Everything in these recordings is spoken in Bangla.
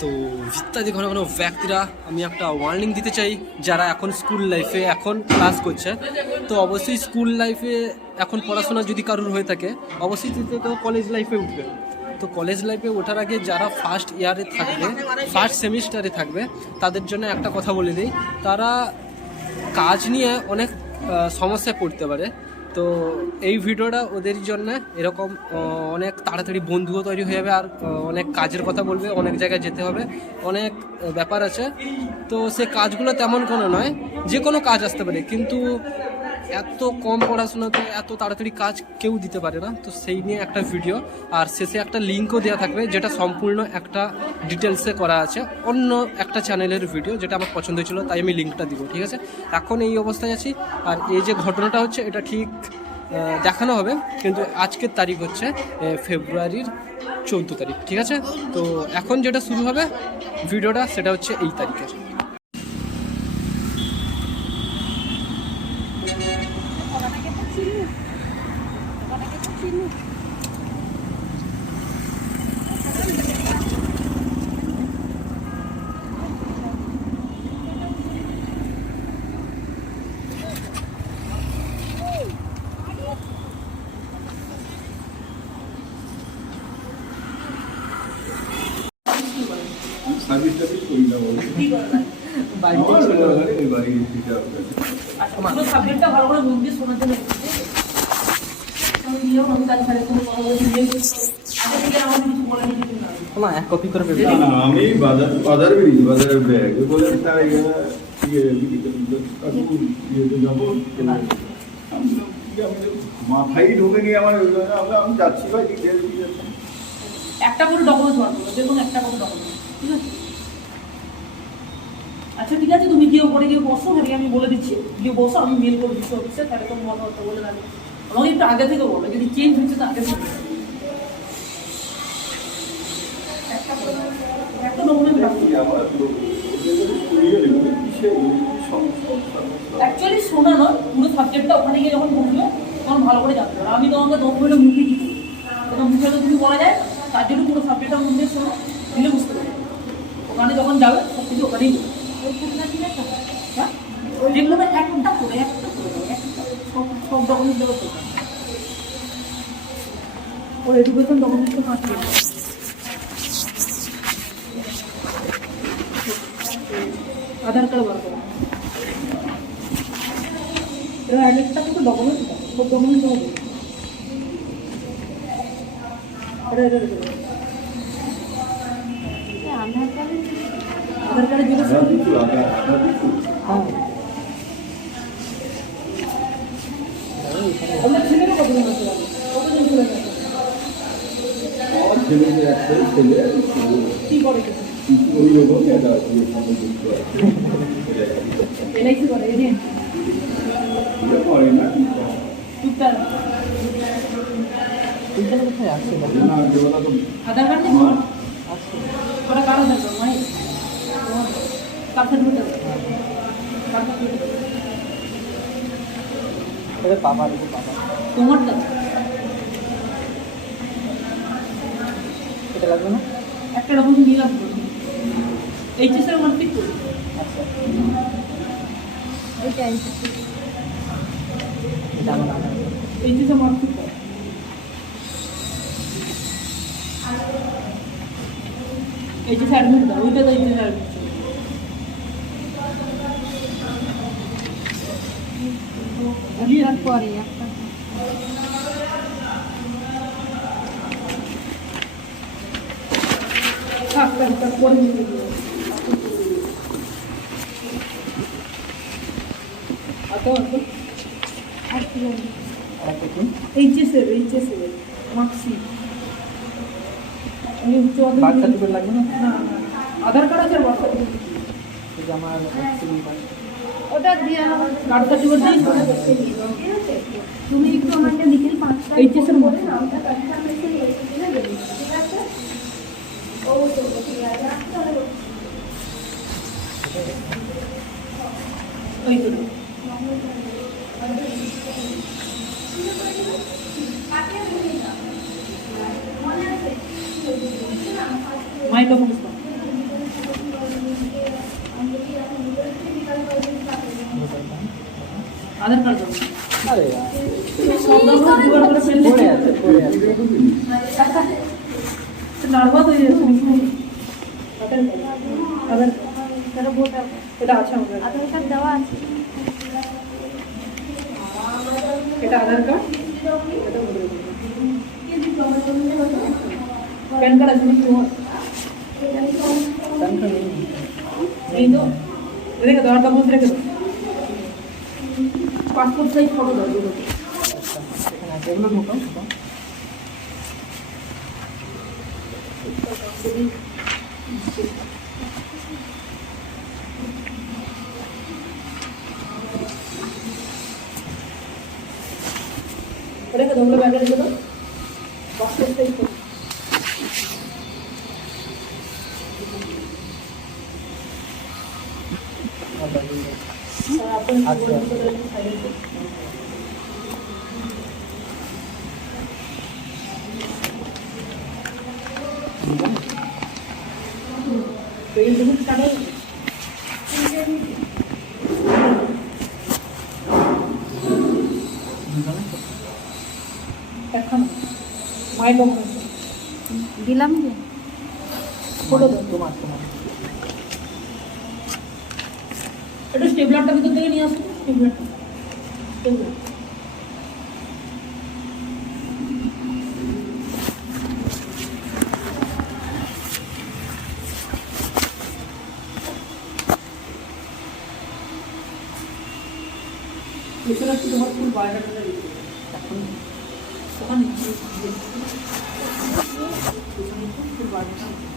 তো ইত্যাদি ঘন ঘন ব্যক্তিরা আমি একটা ওয়ার্নিং দিতে চাই, যারা এখন স্কুল লাইফে এখন ক্লাস করছে। তো অবশ্যই স্কুল লাইফে এখন পড়াশোনা যদি কারোর হয়ে থাকে, অবশ্যই তো কলেজ লাইফে উঠবে। তো কলেজ লাইফে ওঠার আগে যারা ফার্স্ট ইয়ারে থাকবে, ফার্স্ট সেমিস্টারে থাকবে, তাদের জন্য একটা কথা বলে দিই, তারা কাজ নিয়ে অনেক সমস্যায় পড়তে পারে। তো এই ভিডিওটা ওদের জন্য এরকম অনেক তাড়াতাড়ি বন্ধুও তৈরি হয়ে যাবে, আর অনেক কাজের কথা বলবে, অনেক জায়গায় যেতে হবে, অনেক ব্যাপার আছে। তো সে কাজগুলো তেমন কোনো নয়, যে কোনো কাজ আসতে পারে, কিন্তু এত কম পড়াশোনাতে এত তাড়াতাড়ি কাজ কেউ দিতে পারে না। তো সেই নিয়ে একটা ভিডিও, আর শেষে একটা লিঙ্কও দেওয়া থাকবে, যেটা সম্পূর্ণ একটা ডিটেলসে করা আছে অন্য একটা চ্যানেলের ভিডিও, যেটা আমার পছন্দ হয়েছিল, তাই আমি লিঙ্কটা দিব। ঠিক আছে, এখন এই অবস্থায় আছি, আর এই যে ঘটনাটা হচ্ছে এটা ঠিক দেখানো হবে, কিন্তু আজকের তারিখ হচ্ছে ফেব্রুয়ারির 14 তারিখ। ঠিক আছে, তো এখন যেটা শুরু হবে ভিডিওটা, সেটা হচ্ছে এই তারিখের। সাবজেক্টটা ভালো করে মন দিয়ে শোনার জন্য এক কপি করে আমি বাজারে বেরিয়েছি, বাজারের ব্যাগ বলে তার মাথায় ঢুকে নিয়ে আমার আমি যাচ্ছি ভাই, একটা করে ডকুমেন্টস বার করো, দেখুন একটা করে ডকুমেন্টস, ঠিক আছে? আচ্ছা ঠিক আছে, তুমি গিয়ে ওপরে গিয়ে বসো, ভাবি আমি বলে দিচ্ছি, গিয়ে বসো, আমি মেল করে দিচ্ছি অফিসে, তাহলে তো কথাবার্তা বলে রাখবে। আমাকে একটু আগে থেকে বলো, যদি চেঞ্জ হচ্ছে তো আগে থেকে একটা ডকুমেন্ট রাখছি। অ্যাকচুয়ালি শোনা নয়, পুরো সাবজেক্টটা ওখানে গিয়ে যখন বসবে তখন ভালো করে জানতে পারো। আমি তোমাকে ডকুমেন্টে মুখে দিচ্ছি, মুখে তো তুমি বলা যায়, তার জন্য পুরো সাবজেক্টটা মন দিয়ে শোনো, দিলে বুঝতে পারবে। ওখানে যখন যাবে সব কিছু ওখানেই বলবে। হ্যাঁ, যেগুলো একটা করে সব ডকুমেন্ট দেওয়া দরকার। ওর এডুকেশন ডকুমেন্টটা পাঠিয়ে দেবো। আধার কার্ড বার করো, এবার একটা কিন্তু ডকুমেন্ট, সব ডকুমেন্ট দেওয়া দেবে। আধার কার্ডে জিজ্ঞেস করবি। হ্যাঁ, আপনার ছেলেরও কতদিন আছে, কতদিন ছেলে আছে? আমার ছেলেদের একটাই ছেলে, কি করে? ওই রকম একটা এলআইসি করে, এজেন্ট করে না, টুকটাক। কোথায় আছে আধার কার্ড নেই, ওটা কার আধার কার্ড? মাই কার সার্টিফিকেট? কার সার্টিফিকেট? পাপা তোমারটা এটা লাগবে না, একটা ডকুমেন্ট নিয়ে লাগবে। এইচএসের মার্কশিট করি, এইচএসের মার্কশিট কর, এইচএস অ্যাডমিট দাও, ওইটা তো এইচএস অ্যাডমিট। পরে একটা করে এইচএসের মার্কশিট বার্থ সার্টিফিকেট লাগবে না? না, আধার কার্ড আছে, বার্থ সার্টিফিকেট আমার ওটা দিয়ে কার্ড সার্টিফিকেট দিয়ে তুমি একটু আমাকে লিখে 5টা এইচএসের মধ্যে নামটা কনফার্মেশন লিখে দিলে দেবে, ঠিক আছে? ও তো ঠিক আছে, রাখতে হবে ওই তো মাই ডকুমেন্টস আধার কার্ড দেবো আরে সব ডকুমেন্ট জোগাড় করে ফেললে পড়ে আছে নার্ভাস হয়ে যাচ্ছে আধার তারা ভোটার এটা আছে আমাদের আধার কার্ড দেওয়া আছে এটা আধার কার্ড প্যান কার্ড আছে নাকি তোমার এই তো রেখে দাও আর ডকুমেন্ট রেখে দাও পাসপোর্ট সাইজ ফটো দাও দুটো এখানে আছে এগুলো ঢোকাও রেখে দাও ওগুলো ব্যাগে রেখে দাও পাসপোর্ট সাইজ ফটো মাই ডকুমেন্ট দিলাম যে ফটো দাও তোমার একটু স্টেবলারটা ভিতর থেকে নিয়ে আসো স্টেবলারটা স্টেবলার এছাড়া কি তোমার ফুল বায়োডাটাটা লিখতে এখন ওখানে ফুল বায়োডাটা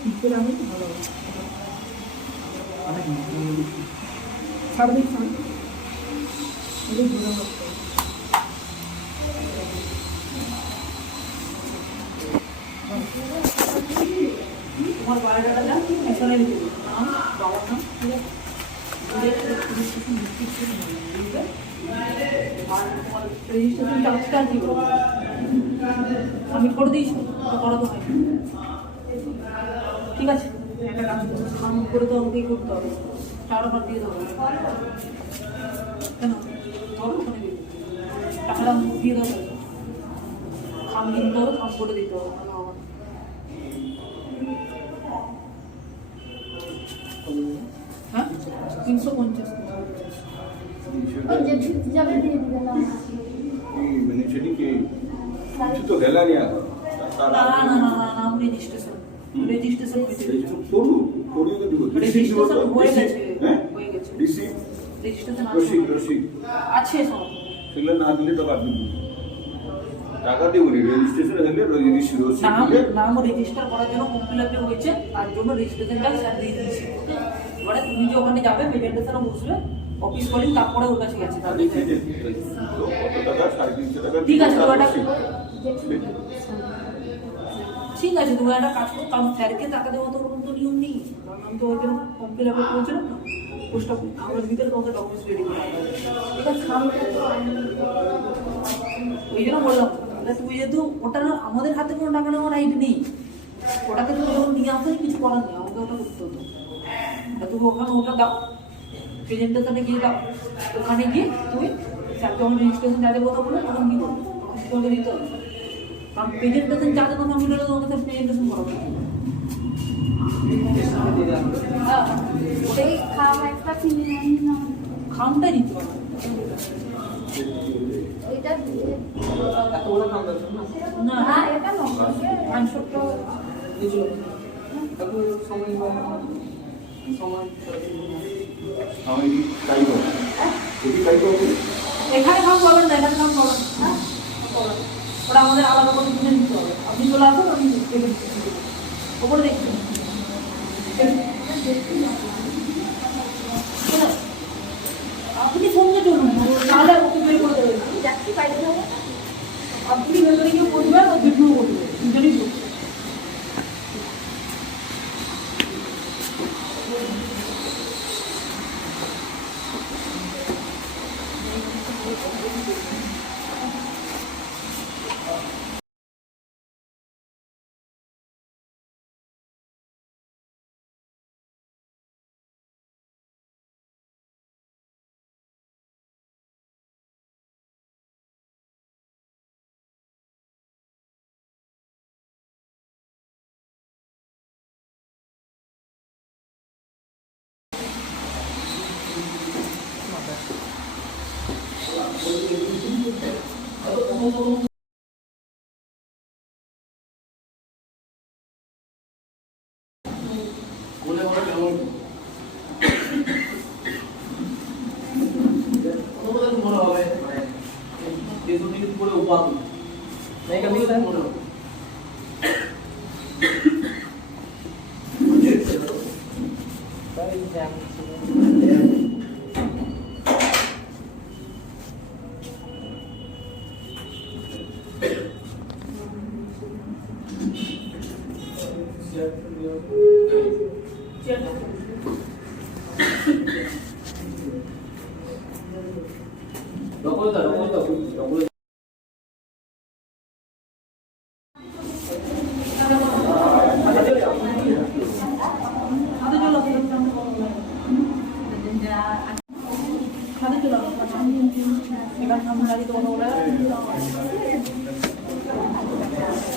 ঠিক করে আমি ভালো ছাড় দিই ছাড় তোমার বায়োডাটা যা এখানে লিখে দিই নাম বাবার নাম ঠিক আছে আর তোমার রেজিস্ট্রেশন চার্জটা কি বলবো সাবমিট করে দিয়েছো করা তো হয় ঠিক আছে একটা কাজ করো সাবমিট করে তো আমাকেই করতে হবে টাকাটা বাদ দিয়ে দেবো কেন ধরো ওখানে দিই টাকাটা দিয়ে দেবো খাম কিনতে হবে খাম করে দিতে হবে তাহলে হবে হ্যাঁ 350 ওই যে যাবে দিয়ে দিলাম মানে সেটি কি কিছু তো হেলানি আছে না না না না নাম রেজিস্ট্রেশন সরু সরু তো দিব রেজিস্ট্রেশন হয়ে গেছে হ্যাঁ হয়ে গেছে ডিসি রেজিস্ট্রেশন রসিক আছে সব সেগুলো না দিলে তো বাদ দিব টাকা দিব রেজিস্ট্রেশন হলে রসিক নাম দিলে নাম রেজিস্টার করার জন্য কম্পিউটারে হয়েছে তার জন্য রেজিস্ট্রেশনটা স্যার দিয়ে দিয়েছি এবারে তুমি যে ওখানে যাবে পেজেন্টের সাথে বসবে অফিস কলিং তারপরে ওর কাছে গেছে আমি খেয়ে তো কত টাকা 350 টাকা ঠিক আছে তো এটা ঠিক ঠিক আছে তুমি একটা কাজ করো কারণ স্যারকে টাকা দেওয়া তো ওরকম তো নিয়ম নেই কারণ আমি তো ওই জন্য ফর্ম ফিল আপ করেছিলাম না পোস্ট অফিস আমার ভিতরে তোমাকে ডকুমেন্টস রেডি করে ঠিক আছে ওই জন্য বললাম তাহলে তুই যেহেতু ওটা আমাদের হাতে কোনো টাকা নেওয়ার রাইট নেই ওটাকে তুমি যখন নিয়ে আসো কিছু করার নেই আমাকে ওটা করতে হতো তুমি ওখানে ওটা দাও প্রেজেন্টেশনে গিয়ে দাও ওখানে গিয়ে তুই স্যার যখন রেজিস্ট্রেশন যাদের কথা বলে তখন কী করবো তখন তোমাকে দিতে হবে কারণ প্রেজেন্টেশন যাদের কথা আমি বলে তোমাকে স্যার প্রেজেন্টেশন করাবো হ্যাঁ ওটাই খাওয়া একটা কিনে আনি না খামটাই নিতে পারবো ওইটা দিয়ে না না এটা নয় আনশোট আমি তাই করব যদি তাই করব এখানে খাম পাবেন না এখানে খাম পাবেন হ্যাঁ ওটা আমাদের আলাদা করে কিনে নিতে হবে আপনি চলে আসুন আমি পেমেন্ট করে দেবো ওপরে দেখবেন আপনি ফোনকে চলুন তাহলে ওকে বের করে দেবেন যাচ্ছি বাইরে যাবো আপনি ভেতরে গিয়ে করবেন আর ভিডিও করবেন দুজনেই করবেন মনে হবে মানে এই দুটি করে উপাদান এখান থেকে তাই মনে হবে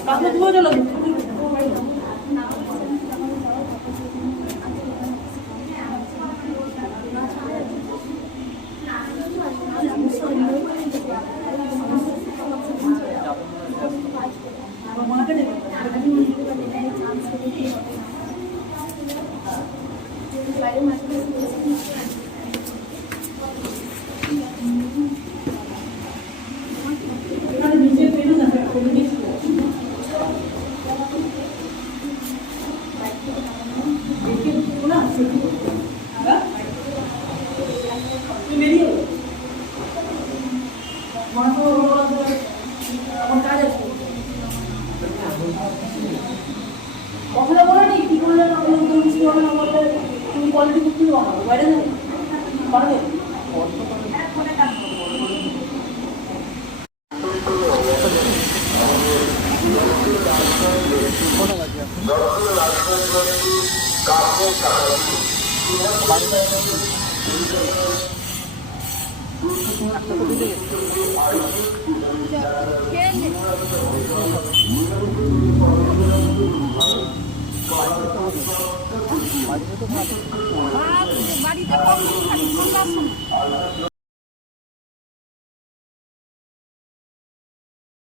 কাছে ধুয়ে চলো এখানে নিচে পেরু না কথাটা বলেনি কি করলে তুমি কোয়ালিটি বুকিং বানাবো বাইরে যাবে পারবে বাড়িতে কখন খালি সন্ধ্যার সময়